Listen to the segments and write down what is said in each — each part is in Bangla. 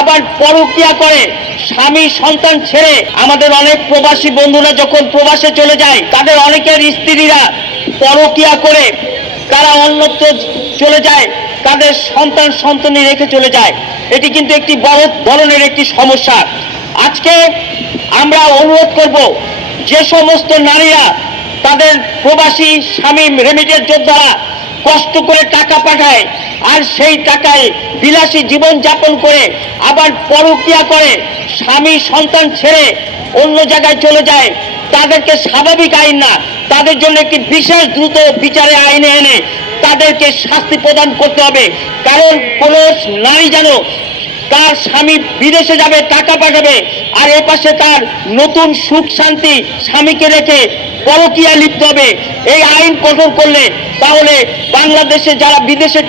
আবার পরকীয়া করে স্বামী সন্তান ছেড়ে আমাদের অনেক প্রবাসী বন্ধুরা যখন প্রবাসে চলে যায় তাদের অনেকের স্ত্রীরা পরকীয়া করে তারা অন্যত্র চলে যায়, তাদের সন্তান সন্ততি রেখে চলে যায়। এটি কিন্তু একটি বড় ধরনের একটি সমস্যা। আজকে আমরা অনুরোধ করব যে সমস্ত নারীরা তাদের প্রবাসী স্বামী রেমিটেন্স যোদ্ধারা কষ্ট করে টাকা পাঠায় আর সেই টাকায় বিলাসী জীবন যাপন করে আবার পরকীয়া করে স্বামী সন্তান ছেড়ে অন্য জায়গায় চলে যায়, তাদেরকে স্বাভাবিক আইন না, তাদের জন্য একটি বিশেষ দ্রুত বিচারে আইনে এনে তাদেরকে শাস্তি প্রদান করতে হবে। কারণ কোনো নারী যেন তার স্বামী বিদেশে যাবে, টাকা পাঠাবে, আর এপাশে তার নতুন সুখ শান্তি স্বামীকে রেখে পরকীয়া লিপ্ত হবে। এই আইন কঠোর করলে তাহলে বাংলাদেশে যারা বিদেশে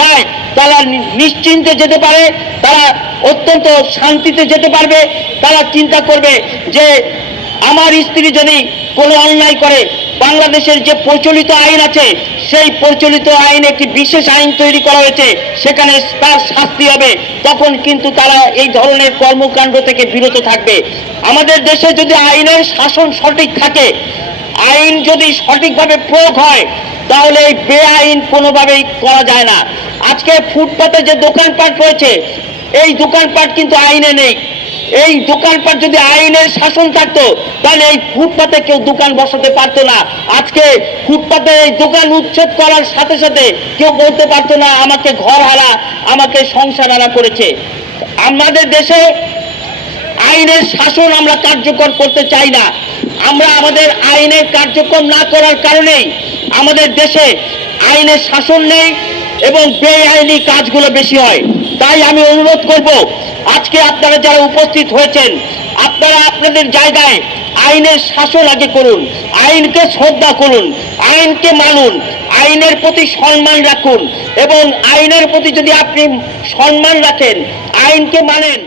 যায় তারা নিশ্চিন্তে যেতে পারে, তারা অত্যন্ত শান্তিতে যেতে পারবে। তারা চিন্তা করবে যে আমার স্ত্রী যদি কোনো অন্যায় করে, বাংলাদেশের যে প্রচলিত আইন আছে সেই প্রচলিত আইন একটি বিশেষ আইন তৈরি করা হয়েছে, সেখানে তার শাস্তি হবে। তখন কিন্তু তারা এই ধরনের কর্মকাণ্ড থেকে বিরত থাকবে। আমাদের দেশে যদি আইনের শাসন সঠিক থাকে, আইন যদি সঠিকভাবে প্রয়োগ হয়, তাহলে এই বেআইন কোনোভাবেই করা যায় না। আজকে ফুটপাতে যে দোকানপাট রয়েছে, এই দোকানপাট কিন্তু আইনে নেই। এই দোকানপাট যদি আইনের শাসন থাকতো তাহলে এই ফুটপাতে কেউ দোকান বসাতে পারতো না। আজকে ফুটপাতে এই দোকান উচ্ছেদ করার সাথে সাথে কেউ বলতে পারতো না আমাকে ঘর হারা, আমাকে সংসার হারা করেছে। আমাদের দেশে আইনের শাসন আমরা কার্যকর করতে চাই না। আমরা আমাদের আইনের কার্যক্রম না করার কারণেই আমাদের দেশে আইনের শাসন নেই এবং বেআইনি কাজগুলো বেশি হয়। তাই আমি অনুরোধ করব, আজকে আপনারা যারা উপস্থিত হয়েছেন, আপনারা আপনাদের জায়গায় আইনের শাসন আগে করুন, আইনকে শ্রদ্ধা করুন, আইনকে মানুন, আইনের প্রতি সম্মান রাখুন এবং আইনের প্রতি যদি আপনি সম্মান রাখেন, আইনকে মানেন,